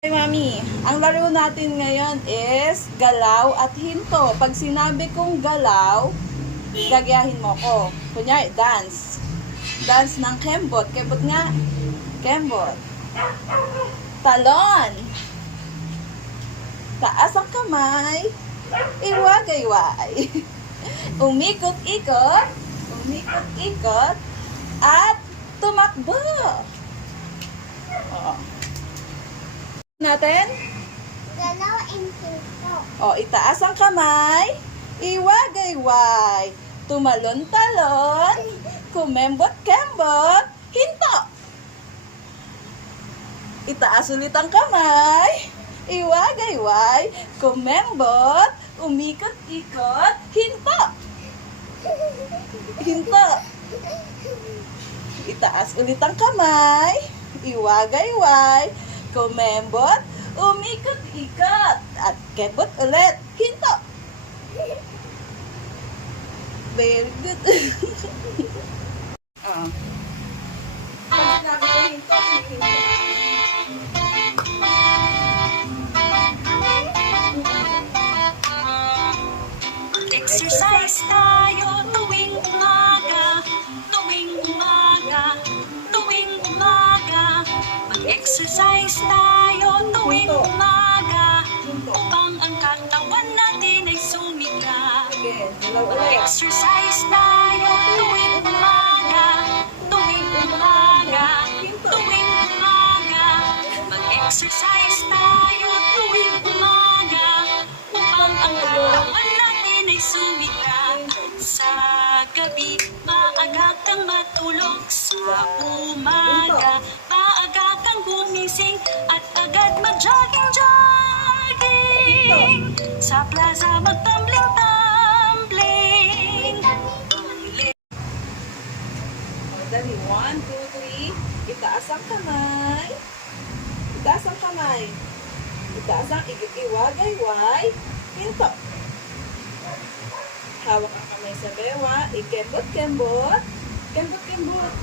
Hey, Mami, ang laro natin ngayon is galaw at hinto. Pag sinabi kong galaw, gagayahin mo ko. Kunyari, dance. Dance ng kembot. Kembot nga. Kembot. Talon. Taas ang kamay. Iwagayway. Umikot-ikot. Umikot-ikot. At tumakbo. Oo. Natin? Galaw and hinto. O, itaas ang kamay. Iwagayway. Tumalon-talon. Kumembot-kembot. Hinto. Itaas ulit ang kamay. Iwagayway. Kumembot. Umikot-ikot. Hinto. Hinto. Itaas ulit ang kamay. Iwagayway. Kumembot. Umikot-ikot. At kembot ulit. Hinto. Very good. Pag sinabi ko hinto, hinto. Exercise tayo tuwing umaga, tuwing umaga, tuwing umaga. Mag-exercise tayo tuwing umaga upang ang katawan natin ay sumigla. Sige, dalaw ulit. Exercise tayo tuwing umaga, tuwing umaga, tuwing umaga. Mag-exercise tayo tuwing umaga upang ang katawan natin ay sumigla. Sa gabi, maaga kang matulog. Sa umaga, maaga kang gumising at agad mag-jogging-jogging. Sa plaza magtumbling-tumbling. Dali, 1, 2, 3. Itaas ang kamay. Itaas ang kamay. Itaas ang iwagayway. Hinto. Hawak ang kamay sa bewa. Ikembot-kembot. Kembot-kembot.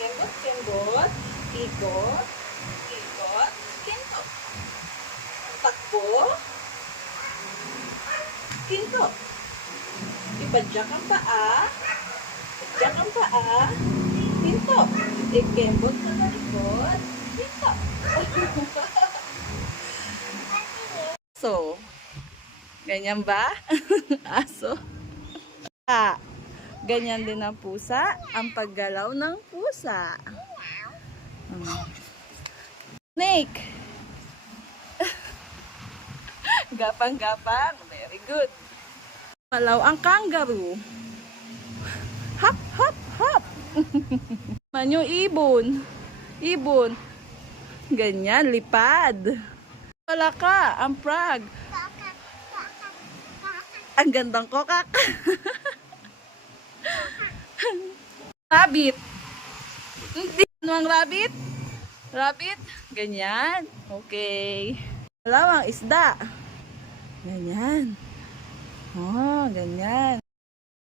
Kembot-kembot. Ikot. Ikot. Hinto. Takbo. Hinto. Ipadyak ang paa. Ipadyak ang paa. Hinto. Ikembot na sa likod. Hinto. So, ganyan ba? Aso. Ganyan din ang pusa. Ang paggalaw ng pusa. Snake. Gapang-gapang. Very good. Malaw ang kangaroo. Hop, hop, hop. Manyo ibon. Ibon. Ganyan, lipad. Wala ka, ang frog. Ang gandang kokak. Rabbit. Hindi. Ano ang rabbit? Rabbit? Ganyan. Okay. Dalawang isda. Ganyan. Oh, ganyan.